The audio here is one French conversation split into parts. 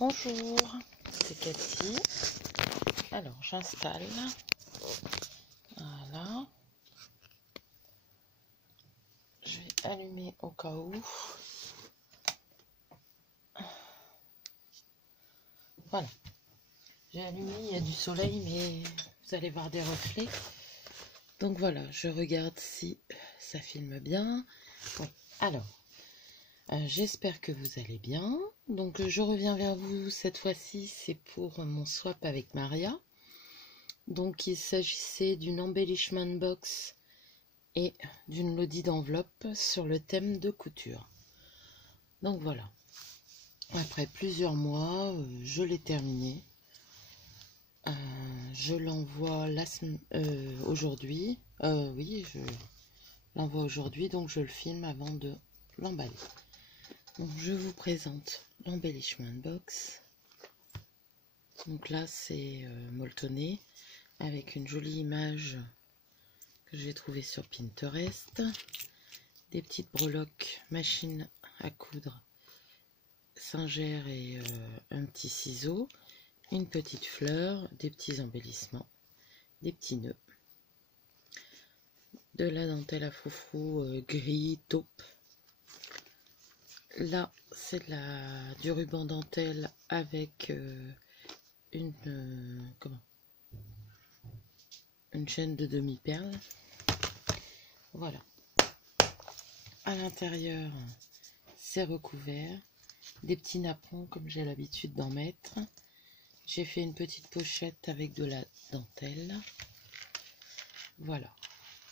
Bonjour, c'est Cathy. Alors j'installe. Voilà. Je vais allumer au cas où. Voilà. J'ai allumé, il y a du soleil, mais vous allez voir des reflets. Donc voilà, je regarde si ça filme bien. Oui. Alors, j'espère que vous allez bien. Donc je reviens vers vous cette fois-ci, c'est pour mon swap avec Maria. Donc il s'agissait d'une embellishment box et d'une lodi d'enveloppe sur le thème de couture. Donc voilà. Après plusieurs mois, je l'ai terminé. Je l'envoie aujourd'hui. Oui, je l'envoie aujourd'hui, donc je le filme avant de l'emballer. Donc je vous présente l'embellishment box. Donc là c'est molletonné avec une jolie image que j'ai trouvée sur Pinterest. Des petites breloques machine à coudre, singère et un petit ciseau. Une petite fleur, des petits embellissements, des petits nœuds, de la dentelle à froufrou gris taupe. Là, c'est du ruban dentelle avec une chaîne de demi-perle. Voilà. À l'intérieur, c'est recouvert. Des petits napperons comme j'ai l'habitude d'en mettre. J'ai fait une petite pochette avec de la dentelle. Voilà.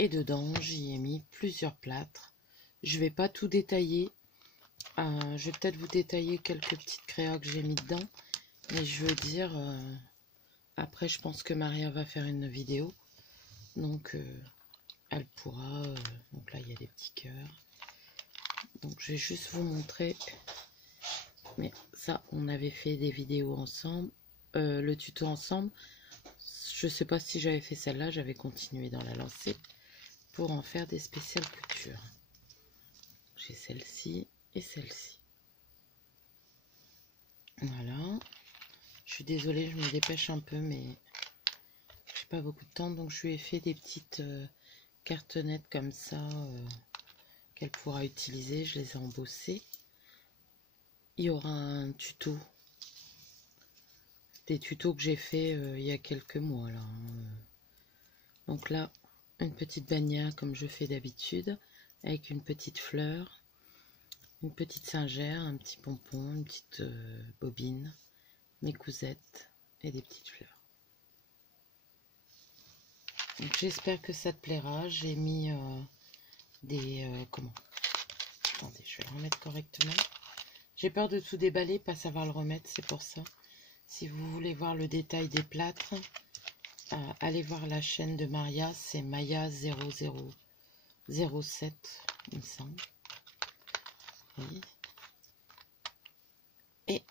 Et dedans, j'y ai mis plusieurs plâtres. Je vais pas tout détailler. Je vais peut-être vous détailler quelques petites créas que j'ai mis dedans. Mais je veux dire, après, je pense que Maria va faire une vidéo. Donc, elle pourra... donc là, il y a des petits cœurs. Donc, je vais juste vous montrer. Mais ça, on avait fait des vidéos ensemble. Le tuto ensemble. Je sais pas si j'avais fait celle-là. J'avais continué dans la lancée pour en faire des spéciales couture. J'ai celle-ci et celle-ci. Voilà. Je suis désolée, je me dépêche un peu, mais j'ai pas beaucoup de temps, donc je lui ai fait des petites cartonnettes comme ça qu'elle pourra utiliser. Je les ai embossées. Il y aura un tuto, des tutos que j'ai fait il y a quelques mois là. Donc là, une petite bannière comme je fais d'habitude, avec une petite fleur, une petite singère, un petit pompon, une petite bobine, mes cousettes et des petites fleurs. Donc j'espère que ça te plaira. J'ai mis attendez, je vais le remettre correctement. J'ai peur de tout déballer, pas savoir le remettre, c'est pour ça. Si vous voulez voir le détail des plâtres, allez voir la chaîne de Maria, c'est Maya 0007, il me semble. Oui. Et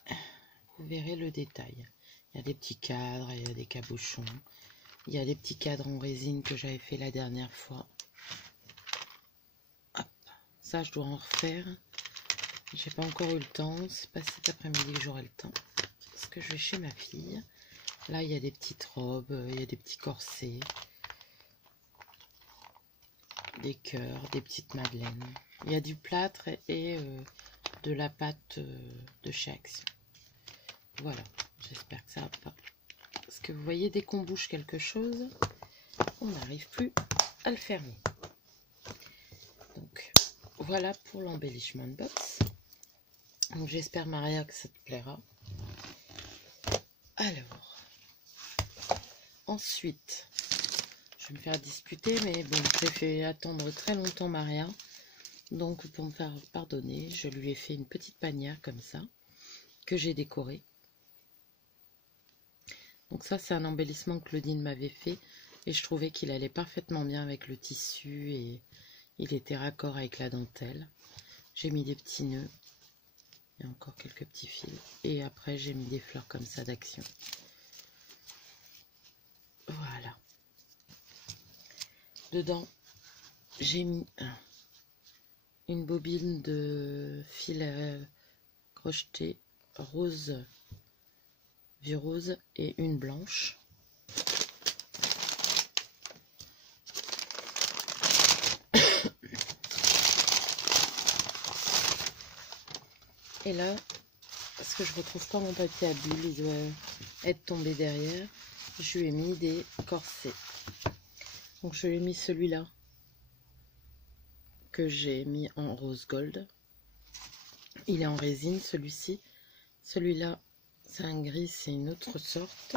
vous verrez le détail. Il y a des petits cadres, il y a des cabochons, il y a des petits cadres en résine que j'avais fait la dernière fois. Hop. Ça, je dois en refaire. J'ai pas encore eu le temps, c'est pas cet après-midi que j'aurai le temps. Parce que je vais chez ma fille. Là, il y a des petites robes, il y a des petits corsets, des cœurs, des petites madeleines. Il y a du plâtre et de la pâte de chez Action. Voilà, j'espère que ça va pas. Parce que vous voyez, dès qu'on bouge quelque chose, on n'arrive plus à le fermer. Donc, voilà pour l'embellishment box. Donc, j'espère, Maria, que ça te plaira. Alors, ensuite, je vais me faire disputer, mais bon, j'ai fait attendre très longtemps Maria. Donc, pour me faire pardonner, je lui ai fait une petite panière comme ça, que j'ai décorée. Donc ça, c'est un embellissement que Claudine m'avait fait, et je trouvais qu'il allait parfaitement bien avec le tissu, et il était raccord avec la dentelle. J'ai mis des petits nœuds, et encore quelques petits fils, et après j'ai mis des fleurs comme ça d'Action. Voilà. Dedans, j'ai mis une bobine de fil crocheté rose du rose et une blanche. Et là, parce que je retrouve pas mon papier à bulles, il doit être tombé derrière, je lui ai mis des corsets. Donc je lui ai mis celui-là que j'ai mis en rose gold. Il est en résine celui-ci. Celui-là, c'est un gris, c'est une autre sorte.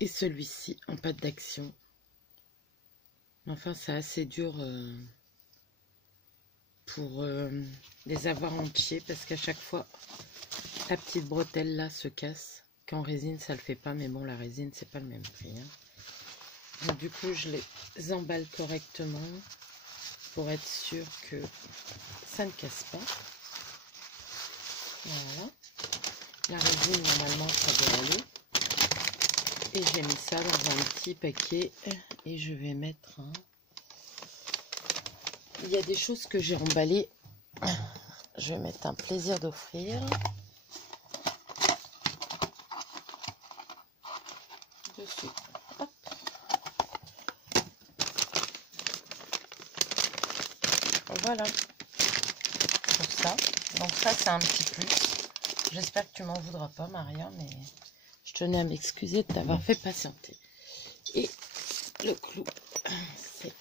Et celui-ci en pâte d'action. Enfin, c'est assez dur pour les avoir entiers parce qu'à chaque fois, la petite bretelle là se casse. Qu'en résine, ça le fait pas, mais bon, la résine, c'est pas le même prix. Hein. Donc, du coup, je les emballe correctement pour être sûr que ça ne casse pas. Voilà. La résine, normalement, ça doit aller. Et j'ai mis ça dans un petit paquet. Et je vais mettre un... Il y a des choses que j'ai emballées. Je vais mettre un plaisir d'offrir. Dessus. Hop. Voilà. Pour ça. Donc ça, c'est un petit plus. J'espère que tu m'en voudras pas, Maria, mais je tenais à m'excuser de t'avoir fait patienter. Et le clou, c'est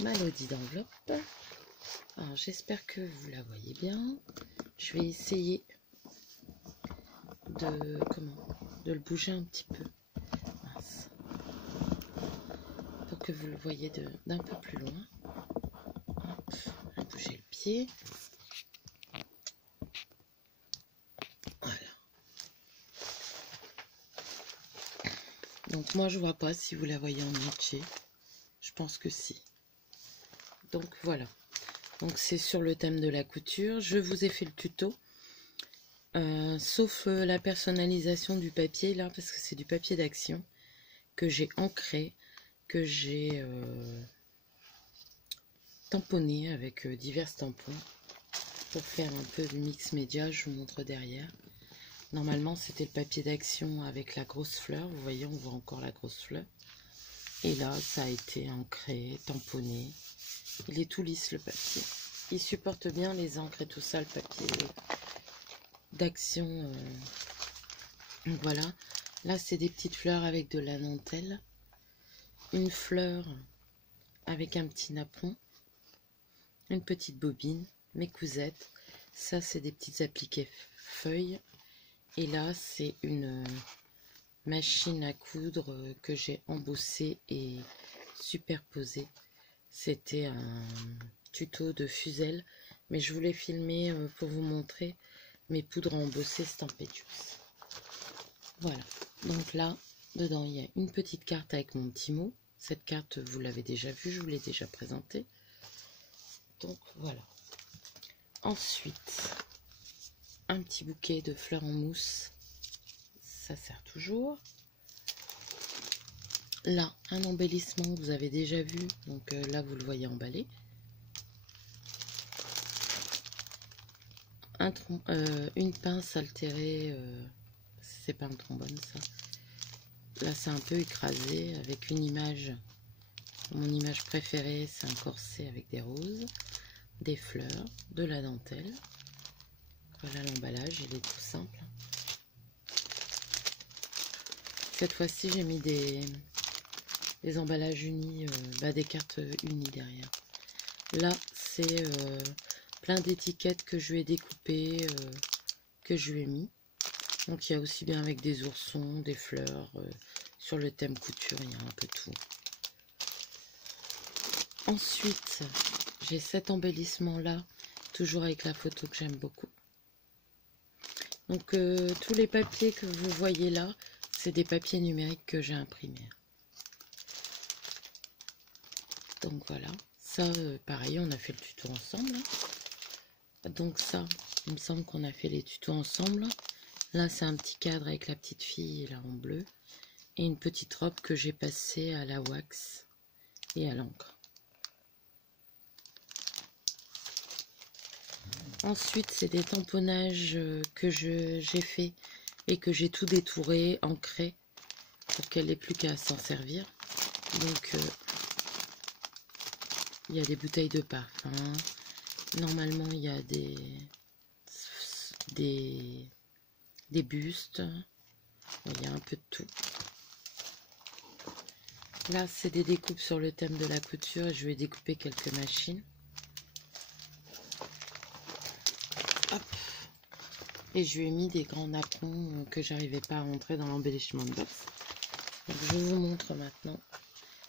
ma maudite d'enveloppe. Alors, j'espère que vous la voyez bien. Je vais essayer de le bouger un petit peu. Mince. Pour que vous le voyez d'un peu plus loin. Hop, je vais bouger le pied. Voilà. Donc moi je vois pas si vous la voyez en entier. Je pense que si. Donc voilà. Donc c'est sur le thème de la couture. Je vous ai fait le tuto. Sauf la personnalisation du papier là, parce que c'est du papier d'action que j'ai ancré, que j'ai tamponné avec divers tampons pour faire un peu de mix média. Je vous montre derrière. Normalement c'était le papier d'action avec la grosse fleur, vous voyez, on voit encore la grosse fleur, et là ça a été ancré, tamponné. Il est tout lisse le papier, il supporte bien les encres et tout ça, le papier d'action. Voilà, là c'est des petites fleurs avec de la dentelle, une fleur avec un petit napperon, une petite bobine, mes cousettes, ça c'est des petites appliquées feuilles, et là c'est une machine à coudre que j'ai embossée et superposée. C'était un tuto de Fuzel, mais je voulais filmer pour vous montrer mes poudres embossées Stampedius. Voilà, donc là, dedans, il y a une petite carte avec mon petit mot. Cette carte, vous l'avez déjà vue, je vous l'ai déjà présentée. Donc voilà. Ensuite, un petit bouquet de fleurs en mousse. Ça sert toujours. Là, un embellissement, vous avez déjà vu. Donc là, vous le voyez emballé. Une pince altérée. C'est pas un trombone, ça. Là, c'est un peu écrasé avec une image. Mon image préférée, c'est un corset avec des roses, des fleurs, de la dentelle. Voilà l'emballage, il est tout simple. Cette fois-ci, j'ai mis des emballages unis, des cartes unies derrière. Là, c'est plein d'étiquettes que je lui ai découpées, que je lui ai mis. Donc, il y a aussi bien avec des oursons, des fleurs. Sur le thème couture, il y a un peu tout. Ensuite, j'ai cet embellissement-là, toujours avec la photo que j'aime beaucoup. Donc, tous les papiers que vous voyez là, c'est des papiers numériques que j'ai imprimés. Donc voilà, ça pareil, on a fait le tuto ensemble. Donc ça, il me semble qu'on a fait les tutos ensemble. Là, c'est un petit cadre avec la petite fille là en bleu. Et une petite robe que j'ai passée à la wax et à l'encre. Ensuite, c'est des tamponnages que j'ai fait et que j'ai tout détouré, ancré, pour qu'elle n'ait plus qu'à s'en servir. Donc, il y a des bouteilles de parfum. Normalement, il y a des bustes. Il y a un peu de tout. Là, c'est des découpes sur le thème de la couture et je vais découper quelques machines. Hop. Et je lui ai mis des grands napperons que j'arrivais pas à rentrer dans l'embellissement de box. Donc, je vous montre maintenant.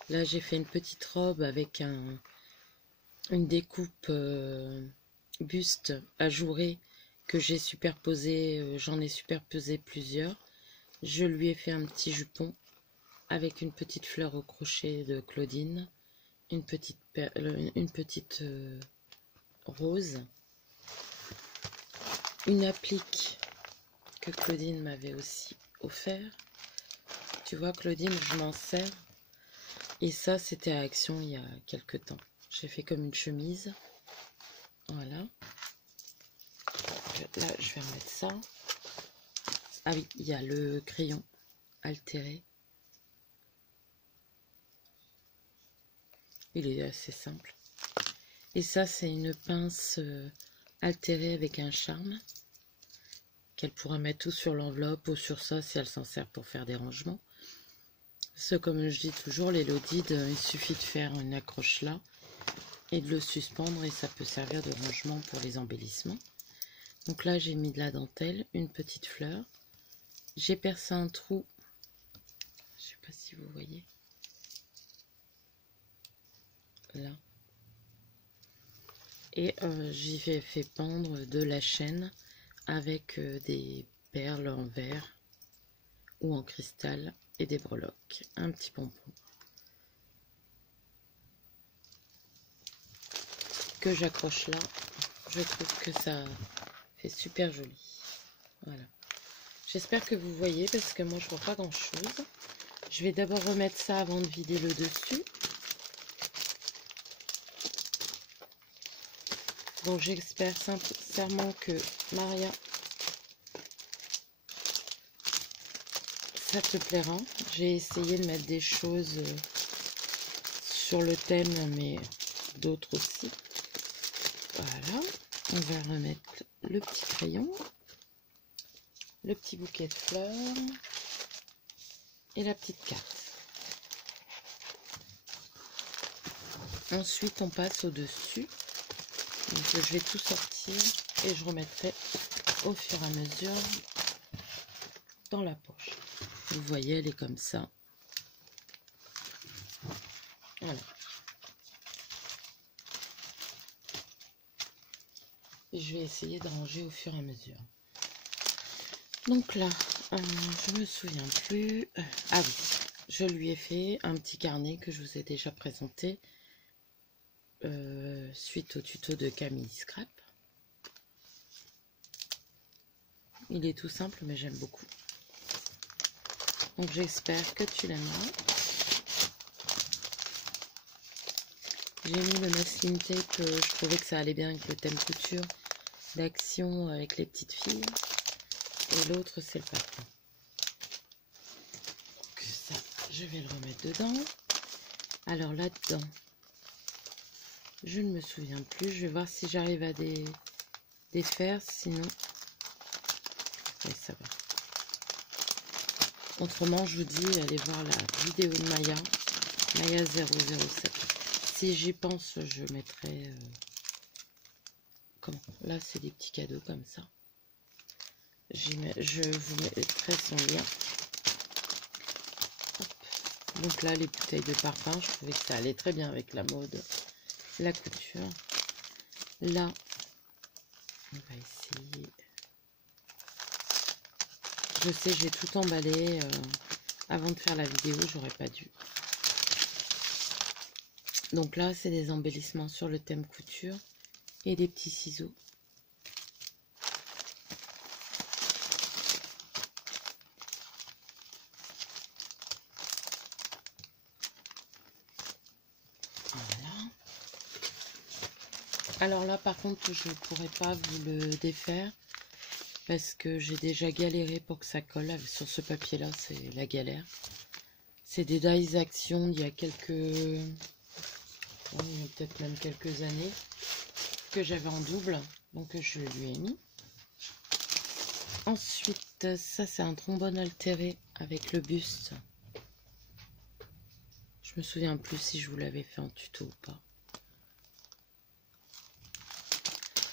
Là, j'ai fait une petite robe avec une découpe buste ajourée que j'ai superposé. J'en ai superposé plusieurs. Je lui ai fait un petit jupon avec une petite fleur au crochet de Claudine, une petite rose, une applique que Claudine m'avait aussi offert. Tu vois, Claudine, je m'en sers. Et ça, c'était à Action il y a quelques temps. J'ai fait comme une chemise. Voilà. Là, je vais remettre ça. Ah oui, il y a le crayon altéré. Il est assez simple. Et ça, c'est une pince altérée avec un charme qu'elle pourra mettre tout sur l'enveloppe ou sur ça si elle s'en sert pour faire des rangements. Parce que comme je dis toujours, les lodides, il suffit de faire une accroche là et de le suspendre et ça peut servir de rangement pour les embellissements. Donc là, j'ai mis de la dentelle, une petite fleur. J'ai percé un trou. Je ne sais pas si vous voyez. Là. Et j'y ai fait pendre de la chaîne avec des perles en verre ou en cristal et des breloques. Un petit pompon que j'accroche là. Je trouve que ça fait super joli. Voilà. J'espère que vous voyez parce que moi je vois pas grand chose. Je vais d'abord remettre ça avant de vider le dessus. Donc j'espère sincèrement que Maria, ça te plaira. J'ai essayé de mettre des choses sur le thème, mais d'autres aussi. Voilà. On va remettre le petit crayon, le petit bouquet de fleurs et la petite carte. Ensuite, on passe au-dessus. Donc, je vais tout sortir et je remettrai au fur et à mesure dans la poche. Vous voyez, elle est comme ça. Voilà. Et je vais essayer de ranger au fur et à mesure. Donc là, je me souviens plus. Ah oui, je lui ai fait un petit carnet que je vous ai déjà présenté suite au tuto de Camille Scrap. Il est tout simple, mais j'aime beaucoup. Donc j'espère que tu l'aimeras. J'ai mis le masking tape, je trouvais que ça allait bien avec le thème couture d'Action avec les petites filles. Et l'autre, c'est le papillon. Donc ça, je vais le remettre dedans. Alors là-dedans, je ne me souviens plus. Je vais voir si j'arrive à défaire, sinon... Oui, ça va. Autrement, je vous dis, allez voir la vidéo de Maya 007. Si j'y pense, je mettrai... comment? Là, c'est des petits cadeaux comme ça. Je vous mettrai son lien. Hop. Donc là, les bouteilles de parfum, je trouvais que ça allait très bien avec la mode, la couture. Là, on va essayer... Je sais, j'ai tout emballé avant de faire la vidéo, j'aurais pas dû. Donc là, c'est des embellissements sur le thème couture et des petits ciseaux. Voilà. Alors là, par contre, je ne pourrais pas vous le défaire parce que j'ai déjà galéré pour que ça colle. Sur ce papier-là, c'est la galère. C'est des Dies Action d'il y a quelques... oui, peut-être même quelques années, que j'avais en double, donc je lui ai mis. Ensuite, ça c'est un trombone altéré avec le buste. Je me souviens plus si je vous l'avais fait en tuto ou pas.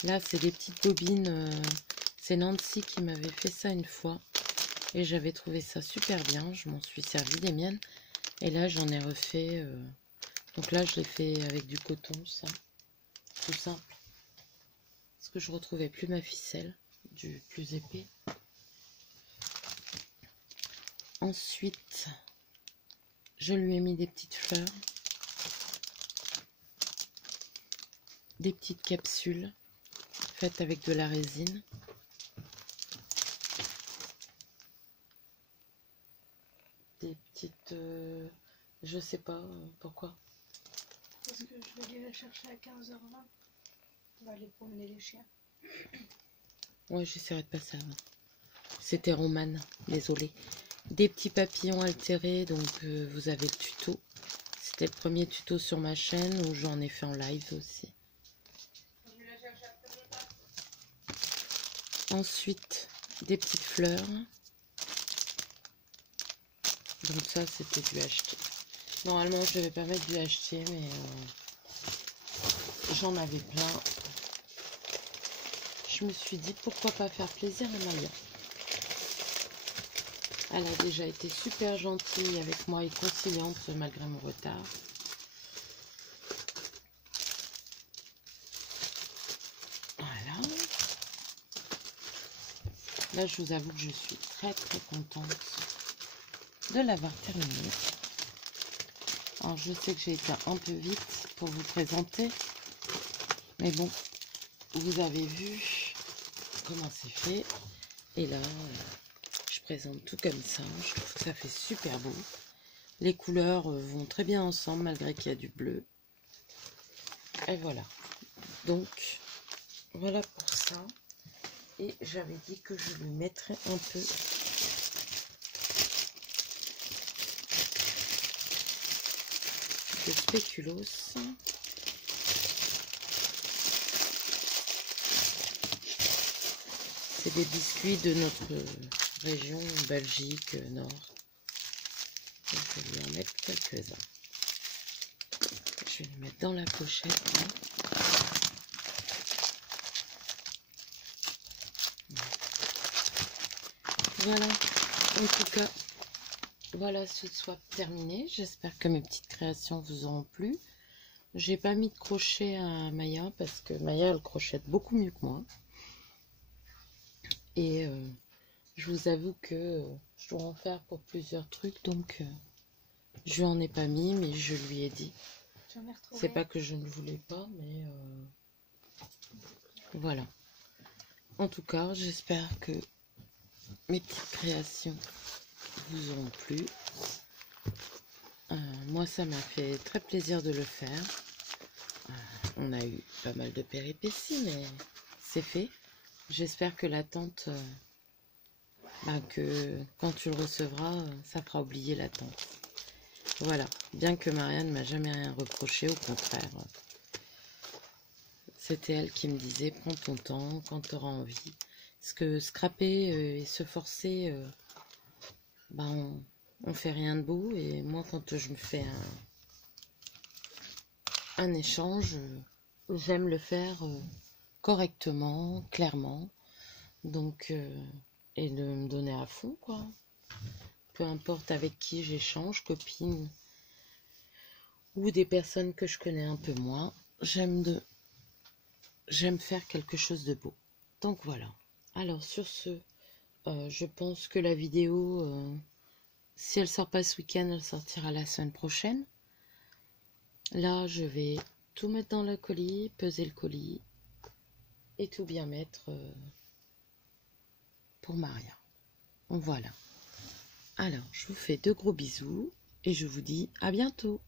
Là, c'est des petites bobines. C'est Nancy qui m'avait fait ça une fois. Et j'avais trouvé ça super bien. Je m'en suis servi des miennes. Et là, j'en ai refait. Donc là, je l'ai fait avec du coton, ça. Tout simple. Parce que je retrouvais plus ma ficelle. Du plus épais. Ensuite, je lui ai mis des petites fleurs. Des petites capsules. Faites avec de la résine. Des petites... je sais pas pourquoi. Parce que je vais aller la chercher à 15h20. On va aller promener les chiens. Ouais, j'essaierai de passer avant. C'était Romane, désolé. Des petits papillons altérés, donc vous avez le tuto. C'était le premier tuto sur ma chaîne où j'en ai fait en live aussi. Ensuite, des petites fleurs. Donc ça, c'était du acheté. Normalement, je ne devais pas mettre du acheté, mais j'en avais plein. Je me suis dit, pourquoi pas faire plaisir à Maya. Elle a déjà été super gentille avec moi et conciliante malgré mon retard. Voilà. Là, je vous avoue que je suis très contente de l'avoir terminé. Alors, je sais que j'ai été un peu vite pour vous présenter. Mais bon, vous avez vu comment c'est fait. Et là, je présente tout comme ça. Je trouve que ça fait super beau. Les couleurs vont très bien ensemble malgré qu'il y a du bleu. Et voilà. Donc, voilà pour ça. Et j'avais dit que je lui mettrais un peu de spéculoos. C'est des biscuits de notre région, Belgique, Nord. Donc, je vais lui en mettre quelques-uns. Je vais les mettre dans la pochette. Là. Voilà, en tout cas, voilà ce soit terminé. J'espère que mes petites créations vous auront plu. J'ai pas mis de crochet à Maya parce que Maya elle crochette beaucoup mieux que moi. Et je vous avoue que je dois en faire pour plusieurs trucs, donc je lui en ai pas mis, mais je lui ai dit. C'est pas que je ne voulais pas, mais voilà. En tout cas, j'espère que mes petites créations vous auront plu. Moi, ça m'a fait très plaisir de le faire. On a eu pas mal de péripéties, mais c'est fait. J'espère que l'attente, que quand tu le recevras, ça fera oublier l'attente. Voilà. Bien que Marianne ne m'a jamais rien reproché, au contraire. C'était elle qui me disait, prends ton temps quand tu auras envie. Parce que scraper et se forcer, on fait rien de beau. Et moi, quand je me fais un échange, j'aime le faire correctement, clairement. Donc, et de me donner à fond, quoi. Peu importe avec qui j'échange, copine ou des personnes que je connais un peu moins, j'aime faire quelque chose de beau. Donc voilà. Alors sur ce, je pense que la vidéo, si elle sort pas ce week-end, elle sortira la semaine prochaine. Là, je vais tout mettre dans le colis, peser le colis et tout bien mettre pour Maria. Voilà. Alors, je vous fais de gros bisous et je vous dis à bientôt.